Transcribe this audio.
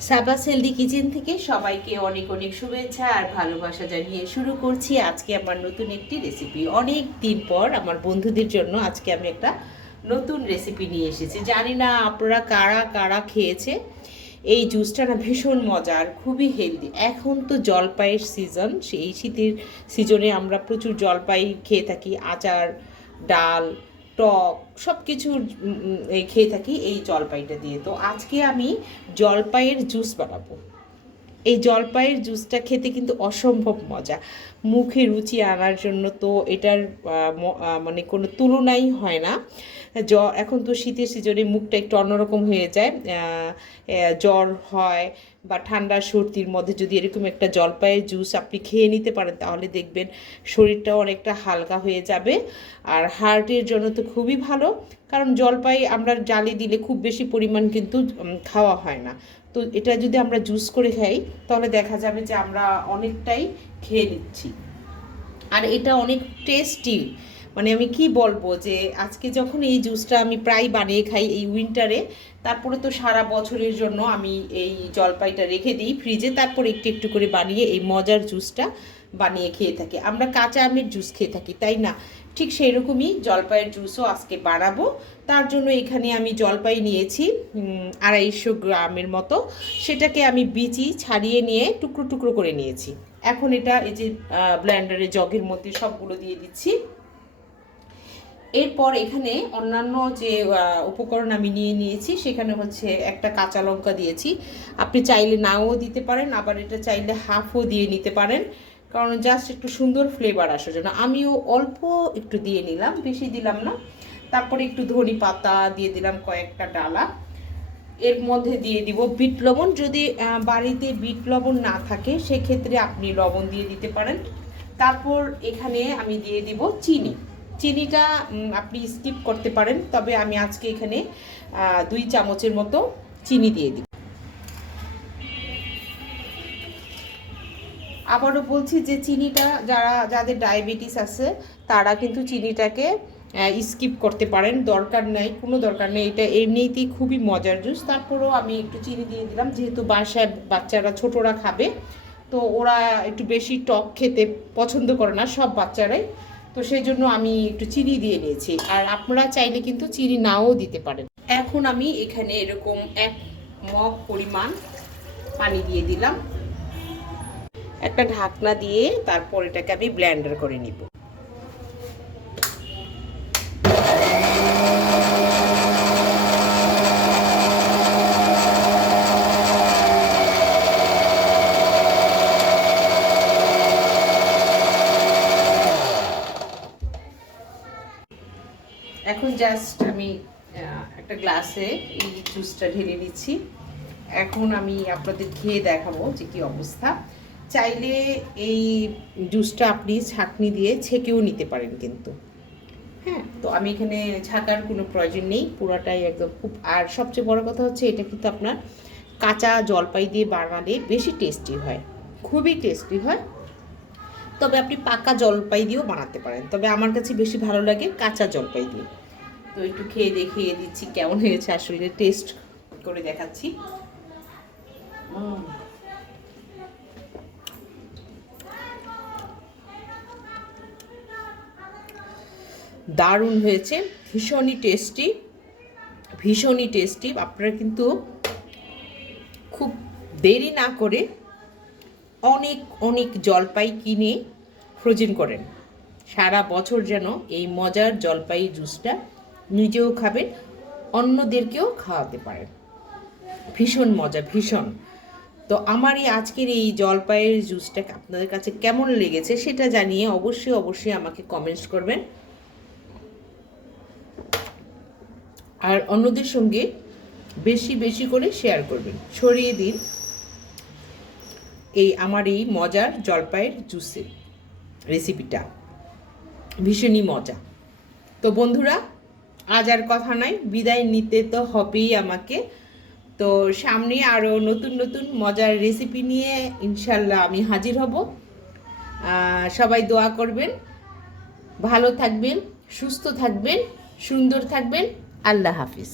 সাবাস healthy kitchen থেকে সবাইকে অনেক অনেক শুভেচ্ছা আর ভালোবাসা জানিয়ে শুরু করছি আজকে আমার নতুন একটি রেসিপি অনেক দিন পর আমার বন্ধুদের জন্য আজকে আমি একটা নতুন রেসিপি নিয়ে এসেছি। জানি না আপনারা কারা কারা খেয়েছে। এই জুসটা না ভীষণ মজার খুবই হেলদি এখন তো জলপাইয়ের সিজন সেই শীতের সিজনে আমরা প্রচুর জলপাই খেয়ে থাকি। আচার, ডাল টক সব কিছু খেয়ে থাকি এই জলপাইটা দিয়ে। তো আজকে আমি জলপাইয়ের জুস বানাবো। এই জলপাইয়ের জুসটা খেতে কিন্তু অসম্ভব মজা। মুখে রুচি আনার জন্য তো এটার মানে কোনো তুলনাই হয় না। জ, এখন তো শীতের সিজনে মুখটা একটু অন্যরকম হয়ে যায়। জ্বর হয় বা ঠান্ডা সর্দির মধ্যে যদি এরকম একটা জলপাইয়ের জুস আপনি খেয়ে নিতে পারেন, তাহলে দেখবেন শরীরটাও অনেকটা হালকা হয়ে যাবে। আর হার্টের জন্য তো খুবই ভালো, কারণ জলপাই আমরা জালি দিলে খুব বেশি পরিমাণ কিন্তু খাওয়া হয় না। তো এটা যদি আমরা জুস করে খাই, তাহলে দেখা যাবে যে আমরা অনেকটাই খেয়ে নিচ্ছি। আর এটা অনেক টেস্টি মানে আমি কি বলব যে, আজকে যখন এই জুসটা আমি প্রায় বানিয়ে খাই এই উইন্টারে তারপরে তো সারা বছরের জন্য আমি এই জলপাইটা রেখে দিই ফ্রিজে তারপর একটু একটু করে বানিয়ে এই মজার জুসটা বানিয়ে খেয়ে থাকি। আমরা কাঁচা আমের জুস খেয়ে থাকি, তাই না? ঠিক সেই রকমই জলপাইয়ের জুসও আজকে বানাবো। তার জন্য এখানে আমি জলপাই নিয়েছি আড়াইশো গ্রামের মতো। সেটাকে আমি বিচি ছাড়িয়ে নিয়ে টুকরো টুকরো করে নিয়েছি। এখন এটা এই যে ব্ল্যান্ডারে জগের মধ্যে সবগুলো দিয়ে দিচ্ছি। এরপর এখানে অন্যান্য যে উপকরণ আমি নিয়ে নিয়েছি, সেখানে হচ্ছে একটা কাঁচা লঙ্কা দিয়েছি। আপনি চাইলে নাও দিতে পারেন, আবার এটা চাইলে হাফও দিয়ে নিতে পারেন। কারণ জাস্ট একটু সুন্দর ফ্লেভার আসার জন্য। আমিও অল্প একটু দিয়ে নিলাম, বেশি দিলাম না। তারপরে একটু ধনি পাতা দিয়ে দিলাম কয়েকটা ডালা। এর মধ্যে দিয়ে দিব বিট লবণ। যদি বাড়িতে বিট লবণ না থাকে, সেক্ষেত্রে আপনি লবণ দিয়ে দিতে পারেন। তারপর এখানে আমি দিয়ে দিব চিনি। চিনিটা আপনি স্কিপ করতে পারেন, তবে আমি আজকে এখানে দুই চামচের মতো চিনি দিয়ে দিব। আবারও বলছি যে, চিনিটা যারা, যাদের ডায়াবেটিস আছে, তারা কিন্তু চিনিটাকে স্কিপ করতে পারেন। দরকার নেই, কোনো দরকার নেই। এটা এমনিতেই খুবই মজার জুস তারপরেও আমি একটু চিনি দিয়ে দিলাম। যেহেতু বাসায় বাচ্চারা ছোটরা খাবে, তো ওরা একটু বেশি টক খেতে পছন্দ করে না সব বাচ্চারাই। তো সেই জন্য আমি একটু চিনি দিয়ে নিয়েছি। আর আপনারা চাইলে কিন্তু চিনি নাও দিতে পারেন। এখন আমি এখানে এরকম এক মগ পরিমাণ পানি দিয়ে দিলাম। একটা ঢাকনা দিয়ে তারপর এটাকে আমি ব্লেন্ডার করে নিব। এখন জাস্ট আমি একটা গ্লাসে এই জুসটা ঢেলে নিচ্ছি। এখন আমি আপনাদের খেয়ে দেখাবো যে কি অবস্থা। চাইলে এই জুসটা আপনি ছাঁকনি দিয়ে ছেঁকেও নিতে পারেন কিন্তু। হ্যাঁ তো আমি এখানে ছাকার কোনো প্রয়োজন নেই, পুরোটাই একদম খুব, আর সবচেয়ে বড় কথা হচ্ছে এটা কিন্তু আপনার কাঁচা জলপাই দিয়ে বানালে বেশি টেস্টি হয়। খুবই টেস্টি হয়। তবে আপনি পাকা জলপাই দিয়েও বানাতে পারেন। তবে আমার কাছে বেশি ভালো লাগে কাঁচা জলপাই দিয়ে তো একটু খেয়ে দেখিয়ে দিচ্ছি কেমন হয়েছে আসলে টেস্ট করে দেখাচ্ছি। দারুণ হয়েছে, ভীষণই টেস্টি ভীষণই টেস্টি আপনারা কিন্তু খুব দেরি না করে অনেক অনেক জলপাই কিনে ফ্রোজেন করেন। সারা বছর যেন এই মজার জলপাই জুসটা নিজেও খাবেন, অন্যদেরকেও খাওয়াতে পারেন। ভীষণ মজা, ভীষণ। তো আমার এই আজকের এই জলপাইয়ের জুসটা আপনাদের কাছে কেমন লেগেছে সেটা জানিয়ে অবশ্যই অবশ্যই আমাকে কমেন্টস করবেন। আর অন্যদের সঙ্গে বেশি বেশি করে শেয়ার করবেন। ছড়িয়ে দিন। এই, আমার এই মজার জলপাইয়ের জুসের রেসিপিটা ভীষণই মজা। তো বন্ধুরা, আজ আর কথা নয় বিদায় নিতে তো হবেই আমাকে। তো সামনে আরও নতুন নতুন মজার রেসিপি নিয়ে ইনশাল্লাহ আমি হাজির হব। সবাই দোয়া করবেন, ভালো থাকবেন, সুস্থ থাকবেন, সুন্দর থাকবেন। আল্লাহ হাফিজ।